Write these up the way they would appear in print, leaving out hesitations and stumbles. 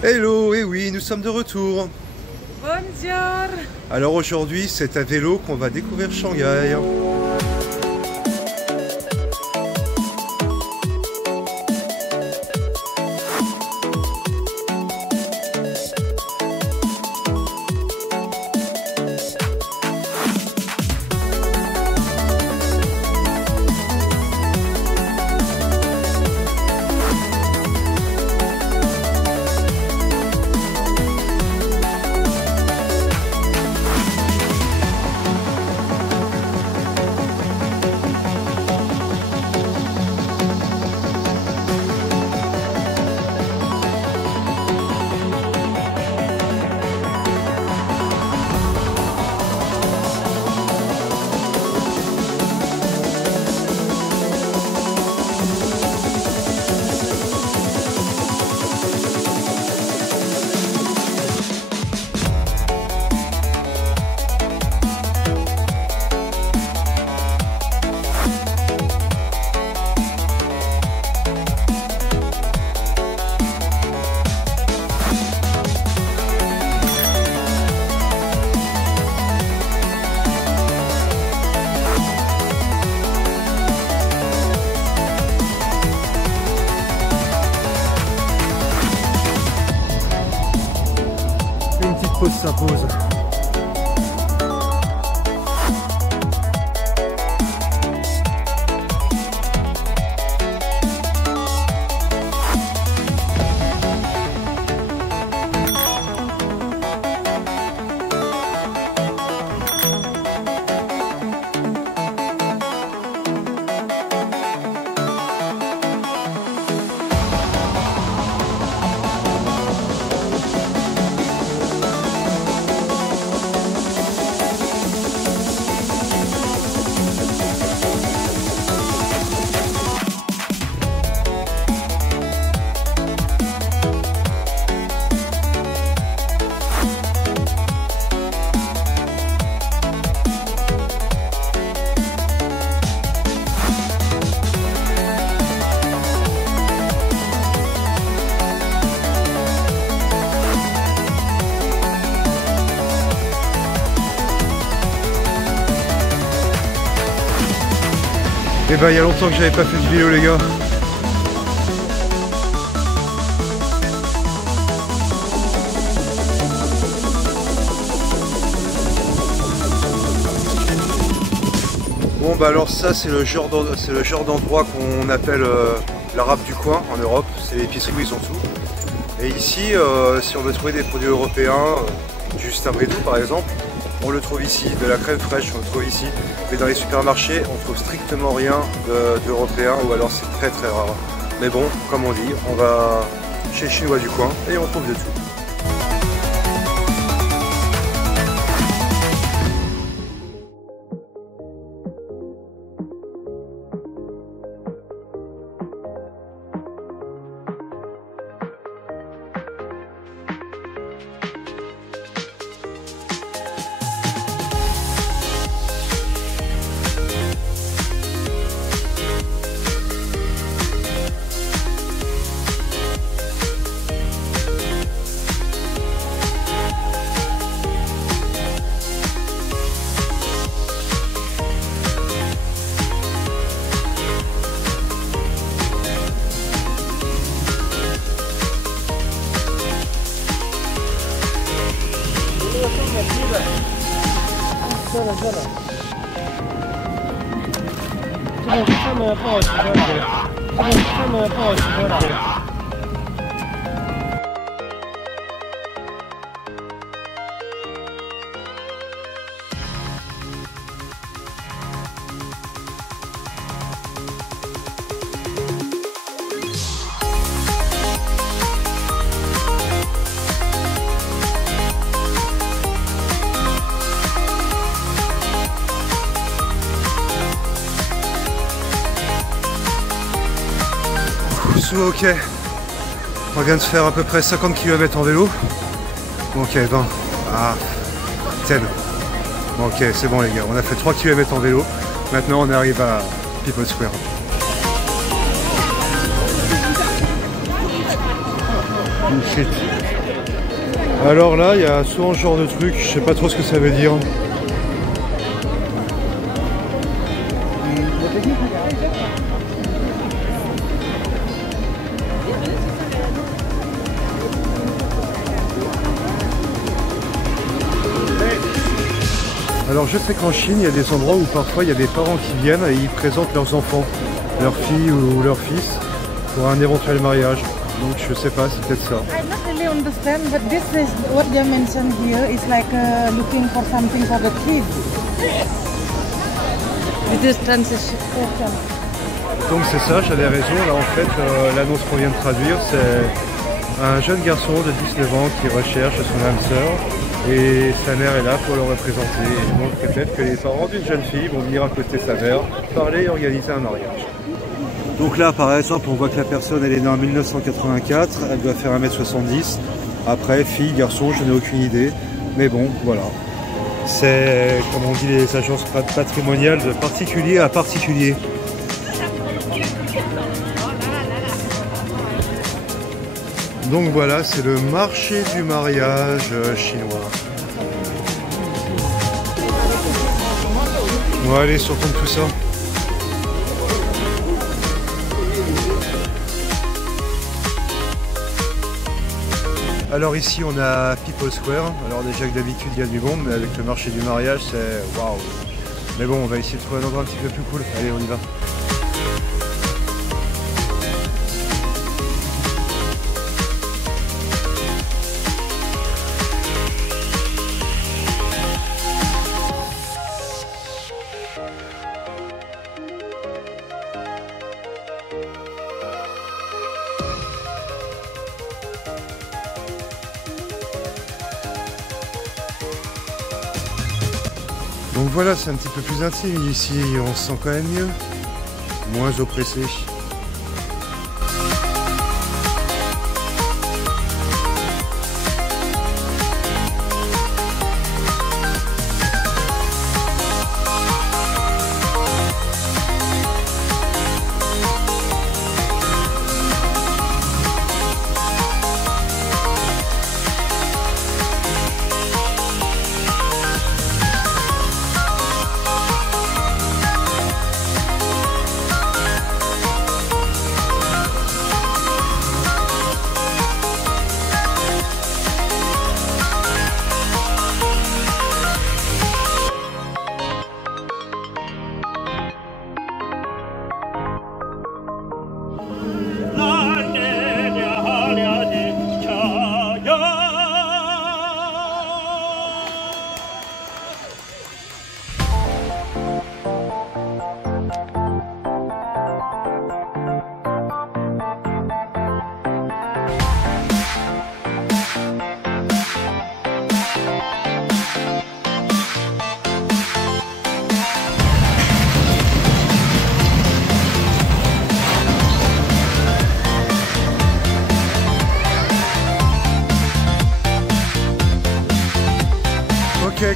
Hello, et oui, nous sommes de retour. Bonjour. Alors aujourd'hui, c'est à vélo qu'on va découvrir Shanghai. Une petite pause s'impose. Eh ben, il y a longtemps que j'avais pas fait de vélo, les gars. Bon bah alors ça c'est le genre d'endroit qu'on appelle la râpe du coin en Europe. C'est l'épicerie où ils ont tout. Et ici, si on veut trouver des produits européens, juste un bridou par exemple, on le trouve ici. De la crème fraîche, on le trouve ici. Mais dans les supermarchés, on trouve strictement rien d'européen, ou alors c'est très très rare. Mais bon, comme on dit, on va chez les Chinois du coin et on trouve de tout. Ok, on vient de faire à peu près 50 km en vélo. Ok, 20. Ah, 10. Ok, c'est bon les gars, on a fait 3 km en vélo. Maintenant on arrive à People Square. Shit. Alors là, il y a souvent ce genre de truc, je sais pas trop ce que ça veut dire. Alors je sais qu'en Chine, il y a des endroits où parfois il y a des parents qui viennent et ils présentent leurs enfants, leurs filles ou leurs fils pour un éventuel mariage. Donc je sais pas, c'est peut-être ça. I not really understand, but this is what they mentioned here is like looking for something for the kids. It is transition. Donc c'est ça, j'avais raison. Là en fait, l'annonce qu'on vient de traduire, c'est un jeune garçon de 19 ans qui recherche son âme sœur. Et sa mère est là pour le représenter. Et donc peut-être que les parents d'une jeune fille vont venir à côté de sa mère, parler et organiser un mariage. Donc là par exemple on voit que la personne elle est née en 1984, elle doit faire 1m70. Après fille, garçon, je n'ai aucune idée. Mais bon voilà. C'est comme on dit les agences patrimoniales de particulier à particulier. Donc voilà, c'est le marché du mariage chinois. On va aller sortons de tout ça. Alors ici on a People Square. Alors déjà que d'habitude il y a du monde, mais avec le marché du mariage c'est waouh. Mais bon, on va essayer de trouver un endroit un petit peu plus cool. Allez, on y va. Donc voilà, c'est un petit peu plus intime ici, on se sent quand même mieux, moins oppressé.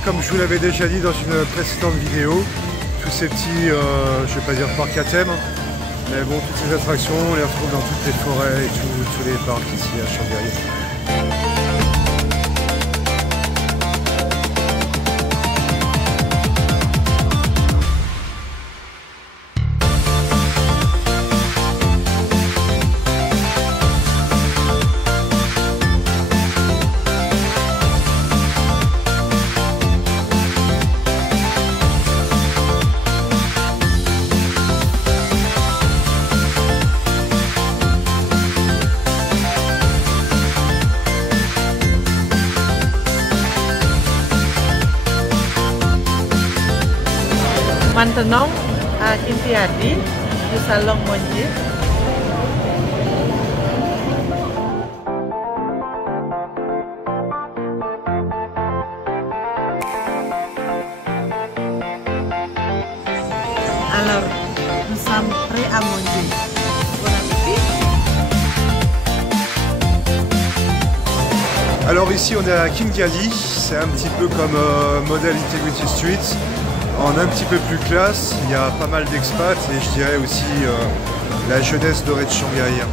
Comme je vous l'avais déjà dit dans une précédente vidéo, tous ces petits, je vais pas dire parcs à thème, mais bon, toutes ces attractions, on les retrouve dans toutes les forêts et tous les parcs ici à Chambéry. Mantenong, Kintiadi, di Salong Monji. Alors, nous sommes prêts à manger. Bon appétit. Alors ici on est à King Kiadi, c'est un petit peu comme Model Integrity Street. En un petit peu plus classe, il y a pas mal d'expats et je dirais aussi la jeunesse dorée de Shanghai.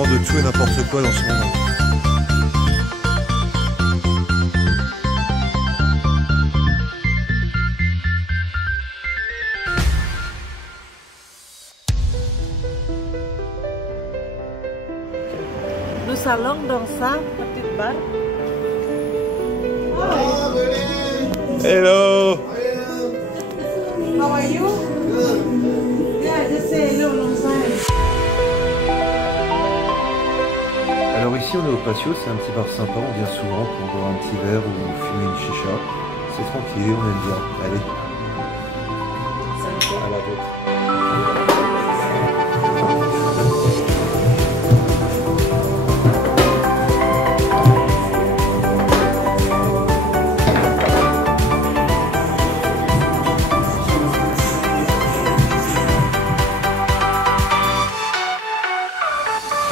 vraiment de tout et n'importe quoi dans ce monde. Nous allons dans sa petite bar. Hello! How are you? Good. Yeah, just say hello alongside. Alors ici on est au Patio, c'est un petit bar sympa, on vient souvent pour boire un petit verre ou fumer une chicha. C'est tranquille, on aime bien. Allez. À la vôtre.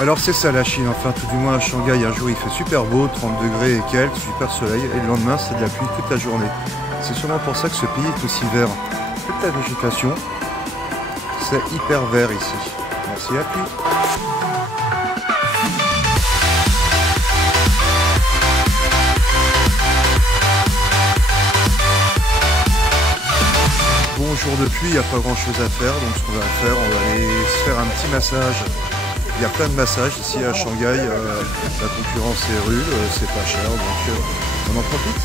Alors c'est ça la Chine, enfin tout du moins à Shanghai, un jour il fait super beau, 30 degrés et quelques, super soleil, et le lendemain c'est de la pluie toute la journée. C'est sûrement pour ça que ce pays est aussi vert. Toute la végétation, c'est hyper vert ici. Merci la pluie. Bon, jour de pluie, il n'y a pas grand chose à faire, donc ce qu'on va faire, on va aller se faire un petit massage. Il y a plein de massages ici à Shanghai, la concurrence est rude, c'est pas cher, donc on en profite.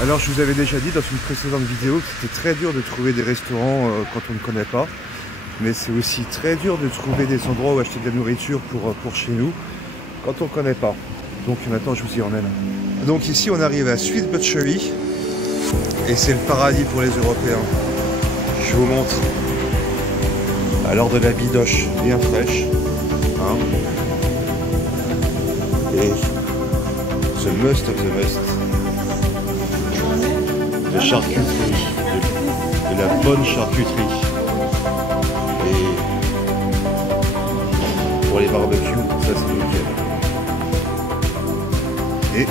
Alors je vous avais déjà dit dans une précédente vidéo que c'était très dur de trouver des restaurants quand on ne connaît pas, mais c'est aussi très dur de trouver des endroits où acheter de la nourriture pour chez nous, quand on ne connaît pas. Donc maintenant je vous y emmène. Donc ici on arrive à Sweet Butchery et c'est le paradis pour les Européens. Je vous montre. Alors de la bidoche bien fraîche. Hein, et the must of the must. De charcuterie. De la bonne charcuterie. Et pour les barbecues, ça c'est nickel. Et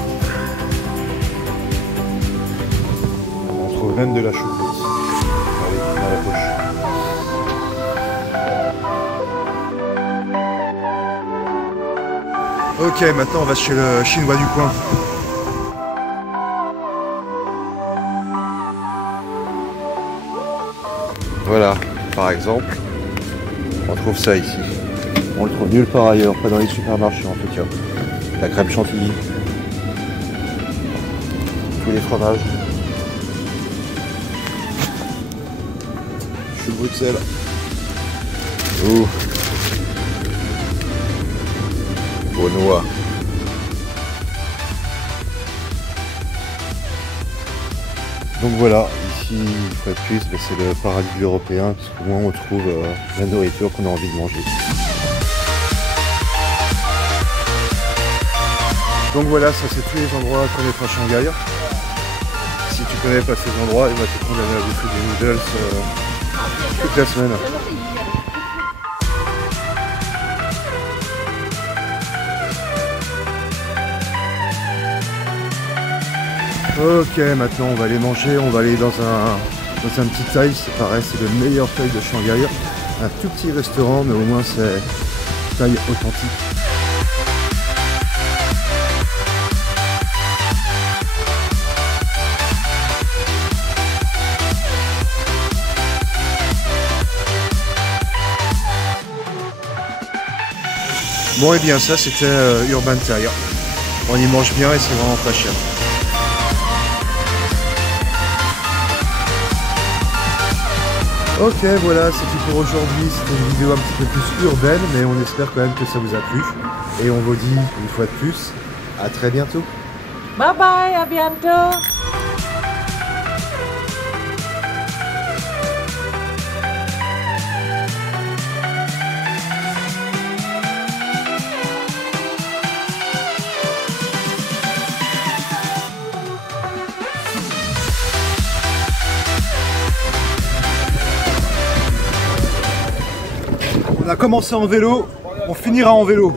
on trouve même de la choucroute. Allez, dans la poche. Ok, maintenant on va chez le chinois du coin. Voilà, par exemple, on trouve ça ici. On le trouve nulle part ailleurs, pas dans les supermarchés en tout cas. La crème chantilly. Tous les fromages. Chou de Bruxelles. Ouh. Aux noix. Donc voilà, ici, une fois de plus, c'est le paradis européen, parce qu'au moins on trouve la nourriture qu'on a envie de manger. Donc voilà, ça c'est tous les endroits à connaître à Shanghai. Si tu connais pas ces endroits, il va te condamner à bouffer des noodles toute la semaine. Ok, maintenant on va aller manger, on va aller dans un petit taille, c'est pareil, c'est le meilleur taille de Shanghai. Un tout petit restaurant, mais au moins c'est taille authentique. Bon et bien ça c'était Urban Thai. On y mange bien et c'est vraiment pas cher. Ok voilà, c'est tout pour aujourd'hui, c'était une vidéo un petit peu plus urbaine, mais on espère quand même que ça vous a plu. Et on vous dit une fois de plus, à très bientôt. Bye bye, à bientôt. On a commencé en vélo, on finira en vélo.